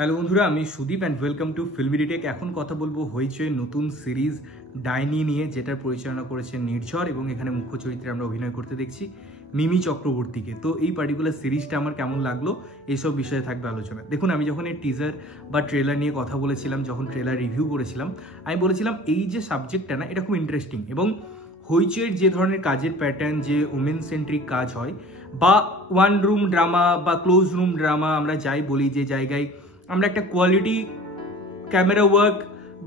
Hello বন্ধুরা, আমি Sudip and welcome to Filmi Tech. এখন কথা বলবো হইচই নতুন সিরিজ ডাইনি নিয়ে, যেটার পরিচালনা করেছে নির্ঝর এবং এখানে মুখ্য চরিত্রে আমরা অভিনয় করতে দেখছি মিমি চক্রবর্তীকে। তো এই পার্টিকুলার সিরিজটা আমার কেমন লাগলো এইসব বিষয়ে থাকবে আলোচনা। দেখুন, আমি যখন এই টিজার বা ট্রেলার নিয়ে কথা বলেছিলাম, যখন ট্রেলার রিভিউ করেছিলাম, আমি বলেছিলাম এই যে সাবজেক্টটা না, এটা খুব ইন্টারেস্টিং এবং হইচইয়ের যে ধরনের কাজের প্যাটার্ন, যে ওমেন সেন্ট্রিক কাজ হয় বা ওয়ান রুম ড্রামা বা ক্লোজ রুম ড্রামা, আমরা যাই বলি, যে জায়গায় আমরা একটা কোয়ালিটি ক্যামেরা ওয়ার্ক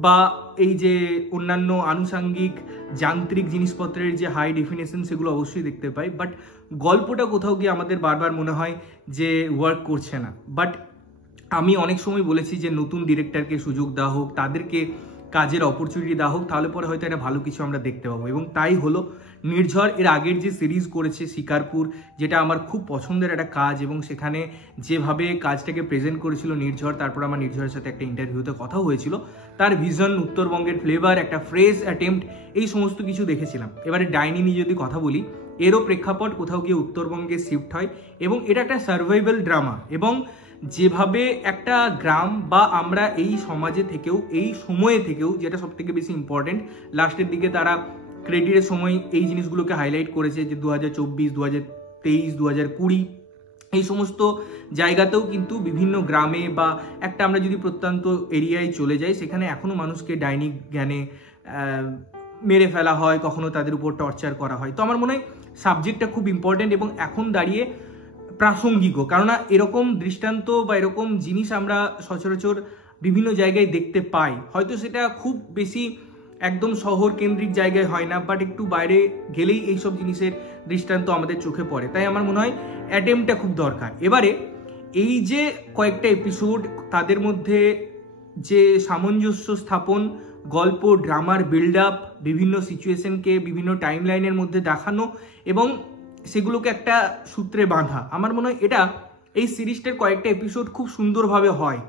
বা এই যে অন্যান্য আনুষাঙ্গিক যান্ত্রিক জিনিসপত্রের যে হাই ডেফিনেশন, সেগুলো অবশ্যই দেখতে পাই, বাট গল্পটা কোথাও গিয়ে আমাদের বারবার মনে হয় যে ওয়ার্ক করছে না। বাট আমি অনেক সময় বলেছি যে নতুন ডিরেক্টরকে সুযোগ দেওয়া হোক, তাদেরকে কাজের অপরচুনিটি দেওয়া হোক, তাহলে পরে হয়তো একটা ভালো কিছু আমরা দেখতে পাবো, এবং তাই হলো। নির্ঝর এর আগের যে সিরিজ করেছে শিকারপুর, যেটা আমার খুব পছন্দের একটা কাজ, এবং সেখানে যেভাবে কাজটাকে প্রেজেন্ট করেছিল নির্ঝর, তারপর আমার নির্ঝরের সাথে একটা ইন্টারভিউতে কথা হয়েছিল, তার ভিশন, উত্তরবঙ্গের ফ্লেভার, একটা ফ্রেশ অ্যাটেম্প্ট, এই সমস্ত কিছু দেখেছিলাম। এবারে ডাইনি নিয়ে যদি কথা বলি, এরও প্রেক্ষাপট কোথাও গিয়ে উত্তরবঙ্গে শিফট হয় এবং এটা একটা সার্ভাইভাল ড্রামা, এবং যেভাবে একটা গ্রাম বা আমরা এই সমাজে থেকেও, এই সময়ে থেকেও, যেটা সব থেকে বেশি ইম্পর্টেন্ট, লাস্টের দিকে তারা ক্রেডিটের সময় এই জিনিসগুলোকে হাইলাইট করেছে যে 2024, 2023, 2020 এই সমস্ত জায়গাতেও কিন্তু বিভিন্ন গ্রামে বা একটা আমরা যদি প্রত্যন্ত এরিয়ায় চলে যাই, সেখানে এখনো মানুষকে ডাইনি জ্ঞানে মেরে ফেলা হয়, কখনো তাদের উপর টর্চার করা হয়। তো আমার মনে হয় সাবজেক্টটা খুব ইম্পর্টেন্ট এবং এখন দাঁড়িয়ে প্রাসঙ্গিকও, কেননা এরকম দৃষ্টান্ত বা এরকম জিনিস আমরা সচরাচর বিভিন্ন জায়গায় দেখতে পাই। হয়তো সেটা খুব বেশি একদম শহর কেন্দ্রিক জায়গায় হয় না, বাট একটু বাইরে গেলেই এইসব জিনিসের দৃষ্টান্ত আমাদের চোখে পড়ে। তাই আমার মনে হয় অ্যাটেম্পটা খুব দরকার। এবারে এই যে কয়েকটা এপিসোড, তাদের মধ্যে যে সামঞ্জস্য স্থাপন, গল্প, ড্রামার বিল্ড আপ, বিভিন্ন সিচুয়েশনকে বিভিন্ন টাইম লাইনের মধ্যে দেখানো এবং সেগুলোকে একটা সূত্রে বাঁধা, আমার মনে হয় এটা এই সিরিজটার কয়েকটা এপিসোড খুব সুন্দরভাবে হয়।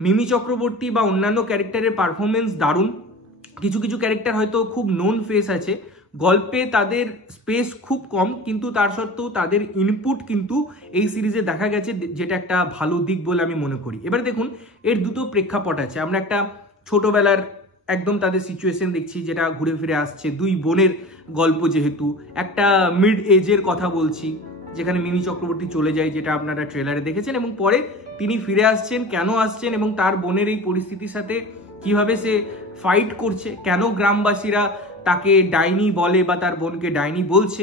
মিমি চক্রবর্তী বা অন্যান্য ক্যারেক্টারের পারফরমেন্স দারুণ। কিছু কিছু ক্যারেক্টার হয়তো খুব নোন ফেস আছে, গল্পে তাদের স্পেস খুব কম, কিন্তু তার সত্ত্বেও তাদের ইনপুট কিন্তু এই সিরিজে দেখা গেছে, যেটা একটা ভালো দিক বলে আমি মনে করি। এবার দেখুন, এর দুটো প্রেক্ষাপট আছে। আমরা একটা ছোটবেলার একদম তাদের সিচুয়েশন দেখছি, যেটা ঘুরে ফিরে আসছে, দুই বোনের গল্প, যেহেতু একটা মিড এজের কথা বলছি, যেখানে মিমি চক্রবর্তী চলে যায়, যেটা আপনারা ট্রেলারে দেখেছেন, এবং পরে তিনি ফিরে আসছেন, কেন আসছেন এবং তার বোনের এই পরিস্থিতির সাথে কিভাবে সে ফাইট করছে, কেন গ্রামবাসীরা তাকে ডাইনি বলে বা তার বোনকে ডাইনি বলছে।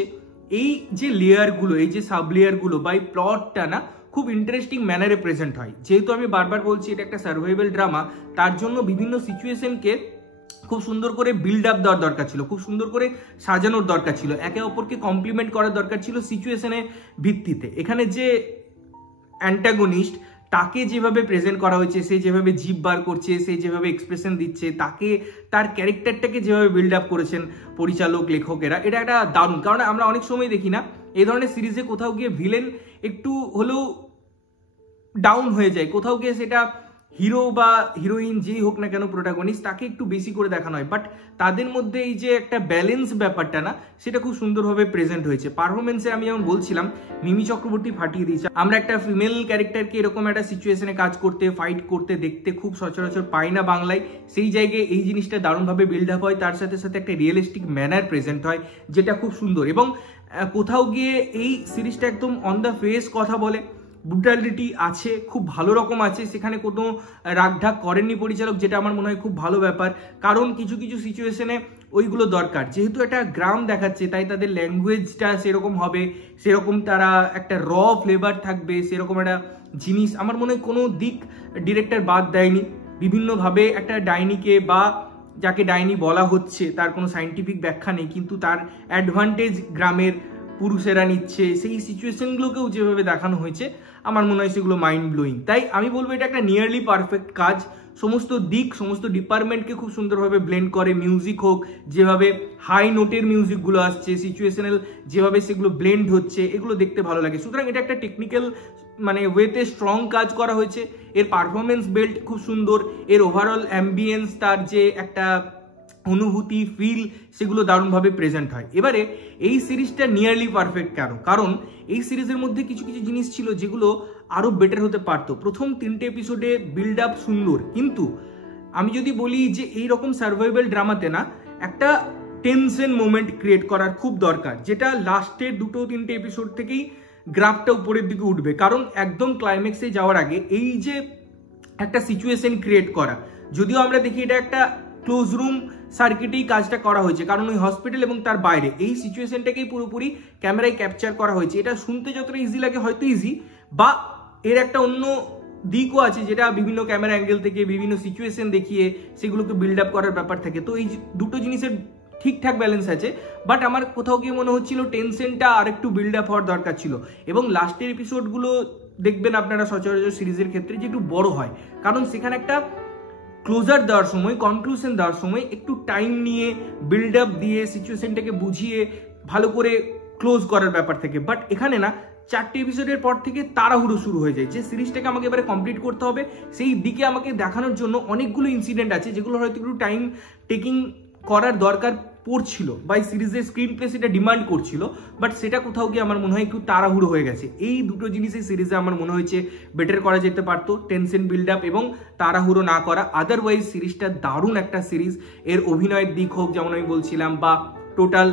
এই যে লেয়ারগুলো, এই যে সাব লেয়ারগুলো বা এই প্লটটা না, খুব ইন্টারেস্টিং ম্যানারে প্রেজেন্ট হয়। যেহেতু আমি বারবার বলছি এটা একটা সার্ভাইভাল ড্রামা, তার জন্য বিভিন্ন সিচুয়েশনকে খুব সুন্দর করে বিল্ড আপ দেওয়ার দরকার ছিল, খুব সুন্দর করে সাজানোর দরকার ছিল, একে অপরকে কমপ্লিমেন্ট করার দরকার ছিল সিচুয়েশনের ভিত্তিতে। এখানে যে অ্যান্টাগনিস্ট, তাকে যেভাবে প্রেজেন্ট করা হয়েছে, সে যেভাবে জিভ বার করছে, সে যেভাবে এক্সপ্রেশন দিচ্ছে, তাকে, তার ক্যারেক্টারটাকে যেভাবে বিল্ড আপ করেছেন পরিচালক, লেখকেরা, এটা একটা দারুণ। কারণ আমরা অনেক সময় দেখি না এই ধরনের সিরিজে কোথাও গিয়ে ভিলেন একটু হলেও ডাউন হয়ে যায়, কোথাও গিয়ে সেটা হিরো বা হিরোইন যেই হোক না কেন, প্রোটাগনিস্ট, তাকে একটু বেশি করে দেখানো হয়, বাট তাদের মধ্যে এই যে একটা ব্যালেন্স ব্যাপারটা না, সেটা খুব সুন্দরভাবে প্রেজেন্ট হয়েছে। পারফরমেন্সে আমি যেমন বলছিলাম, মিমি চক্রবর্তী ফাটিয়ে দিয়েছে। আমরা একটা ফিমেল ক্যারেক্টারকে এরকম একটা সিচুয়েশনে কাজ করতে, ফাইট করতে দেখতে খুব সচরাচর পাই না বাংলায়। সেই জায়গায় এই জিনিসটা দারুণভাবে বিল্ড আপ হয়, তার সাথে সাথে একটা রিয়েলিস্টিক ম্যানার প্রেজেন্ট হয়, যেটা খুব সুন্দর। এবং কোথাও গিয়ে এই সিরিজটা একদম অন দ্য ফেস কথা বলে, ব্রুটালিটি আছে, খুব ভালো রকম আছে, সেখানে কোনো রাগঢাক করেননি পরিচালক, যেটা আমার মনে হয় খুব ভালো ব্যাপার। কারণ কিছু কিছু সিচুয়েশনে ওইগুলো দরকার, যেহেতু একটা গ্রাম দেখাচ্ছে, তাই তাদের ল্যাঙ্গুয়েজটা সেরকম হবে, সেরকম তারা একটা র ফ্লেভার থাকবে, সেরকম একটা জিনিস আমার মনে হয় কোনো দিক ডিরেক্টর বাদ দেয়নি। বিভিন্নভাবে একটা ডাইনিকে বা যাকে ডাইনি বলা হচ্ছে, তার কোনো সায়েন্টিফিক ব্যাখ্যা নেই, কিন্তু তার অ্যাডভান্টেজ গ্রামের পুরুষেরা নিচ্ছে, সেই সিচুয়েশনগুলোকেও যেভাবে দেখানো হয়েছে, আমার মনে হয় সেগুলো মাইন্ড ব্লোয়িং। তাই আমি বলবো এটা একটা নিয়ারলি পারফেক্ট কাজ। সমস্ত দিক, সমস্ত ডিপার্টমেন্টকে খুব সুন্দরভাবে ব্লেন্ড করে। মিউজিক হোক, যেভাবে হাই নোটের মিউজিকগুলো আসছে, সিচুয়েশনাল যেভাবে সেগুলো ব্লেন্ড হচ্ছে, এগুলো দেখতে ভালো লাগে। সুতরাং এটা একটা টেকনিক্যাল মানে ওয়েতে স্ট্রং কাজ করা হয়েছে। এর পারফরমেন্স বেল্ট খুব সুন্দর, এর ওভারঅল অ্যাম্বিয়েন্স, তার যে একটা অনুভূতি, ফিল, সেগুলো দারুণভাবে প্রেজেন্ট হয়। এবারে এই সিরিজটা নিয়ারলি পারফেক্ট কেন? কারণ এই সিরিজের মধ্যে কিছু কিছু জিনিস ছিল যেগুলো আরও বেটার হতে পারতো। প্রথম 3টে এপিসোডে বিল্ড আপ সুন্দর, কিন্তু আমি যদি বলি যে এইরকম সার্ভাইভাল ড্রামাতে না একটা টেনশন মোমেন্ট ক্রিয়েট করার খুব দরকার, যেটা লাস্টের 2-3টে এপিসোড থেকেই গ্রাফটা উপরের দিকে উঠবে। কারণ একদম ক্লাইম্যাক্সে যাওয়ার আগে এই যে একটা সিচুয়েশন ক্রিয়েট করা, যদিও আমরা দেখি এটা একটা ক্লোজ রুম সার্কিটেই কাজটা করা হয়েছে, কারণ ওই হসপিটাল এবং তার বাইরে এই সিচুয়েশনটাকেই পুরোপুরি ক্যামেরায় ক্যাপচার করা হয়েছে। এটা শুনতে যতটা ইজি লাগে হয়তো ইজি, বা এর একটা অন্য দিকও আছে যেটা বিভিন্ন ক্যামেরা অ্যাঙ্গেল থেকে বিভিন্ন সিচুয়েশন দেখিয়ে সেগুলোকে বিল্ড আপ করার ব্যাপার থাকে। তো এই দুটো জিনিসের ঠিকঠাক ব্যালেন্স আছে, বাট আমার কোথাও গিয়ে মনে হচ্ছিল টেনশনটা আর একটু বিল্ড আপ হওয়ার দরকার ছিল। এবং লাস্টের এপিসোডগুলো দেখবেন আপনারা সচরাচর সিরিজের ক্ষেত্রে যে একটু বড় হয়, কারণ সেখানে একটা ক্লোজার দেওয়ার সময়, কনক্লুশন দেওয়ার সময় একটু টাইম নিয়ে বিল্ড আপ দিয়ে সিচুয়েশনটাকে বুঝিয়ে ভালো করে ক্লোজ করার ব্যাপার থাকে। বাট এখানে না, 4টে এপিসোডের পর থেকে তাড়াহুড়ো শুরু হয়ে যায়, যে সিরিজটাকে আমাকে এবারে কমপ্লিট করতে হবে। সেই দিকে আমাকে দেখানোর জন্য অনেকগুলো ইনসিডেন্ট আছে যেগুলো হয়তো একটু টাইম টেকিং করার দরকার পড়ছিল, বা এই সিরিজের স্ক্রিন প্লে সেটা ডিমান্ড করছিল, বাট সেটা কোথাও গিয়ে আমার মনে হয় একটু তাড়াহুড়ো হয়ে গেছে। এই দুটো জিনিসই সিরিজে আমার মনে হয়েছে বেটার করা যেতে পারতো, টেনশন বিল্ড আপ এবং তাড়াহুড়ো না করা। আদারওয়াইজ সিরিজটা দারুণ একটা সিরিজ। এর অভিনয়ের দিক হোক, যেমন আমি বলছিলাম, বা টোটাল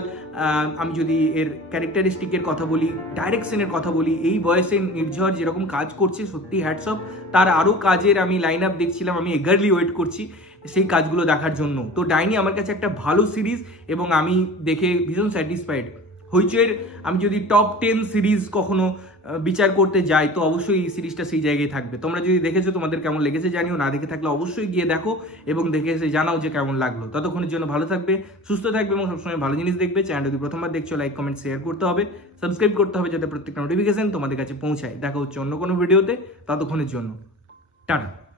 আমি যদি এর ক্যারেক্টারিস্টিকের কথা বলি, ডাইরেকশনের কথা বলি, এই বয়সে নির্ঝর যেরকম কাজ করছে সত্যি হ্যাটস অফ। তার আরও কাজের আমি লাইন আপ দেখছিলাম, আমি এগারলি ওয়েট করছি সেই কাজগুলো দেখার জন্য। তো ডাইনি আমার কাছে একটা ভালো সিরিজ এবং আমি দেখে ভীষণ স্যাটিসফাইড। হইচইয়ের আমি যদি টপ 10 সিরিজ কখনো বিচার করতে যাই, তো অবশ্যই এই সিরিজটা সেই জায়গায় থাকবে। তোমরা যদি দেখেছো তোমাদের কেমন লেগেছে জানিও, না দেখে থাকলে অবশ্যই গিয়ে দেখো এবং দেখে এসে জানাও যে কেমন লাগলো। ততক্ষণের জন্য ভালো থাকবে, সুস্থ থাকবে এবং সবসময় ভালো জিনিস দেখবে। চ্যানেলটা যদি প্রথমবার দেখছো লাইক কমেন্ট শেয়ার করতে হবে, সাবস্ক্রাইব করতে হবে যাতে প্রত্যেকটা নোটিফিকেশন তোমাদের কাছে পৌঁছায়। দেখা হচ্ছে অন্য কোনো ভিডিওতে, ততক্ষণের জন্য টাটা।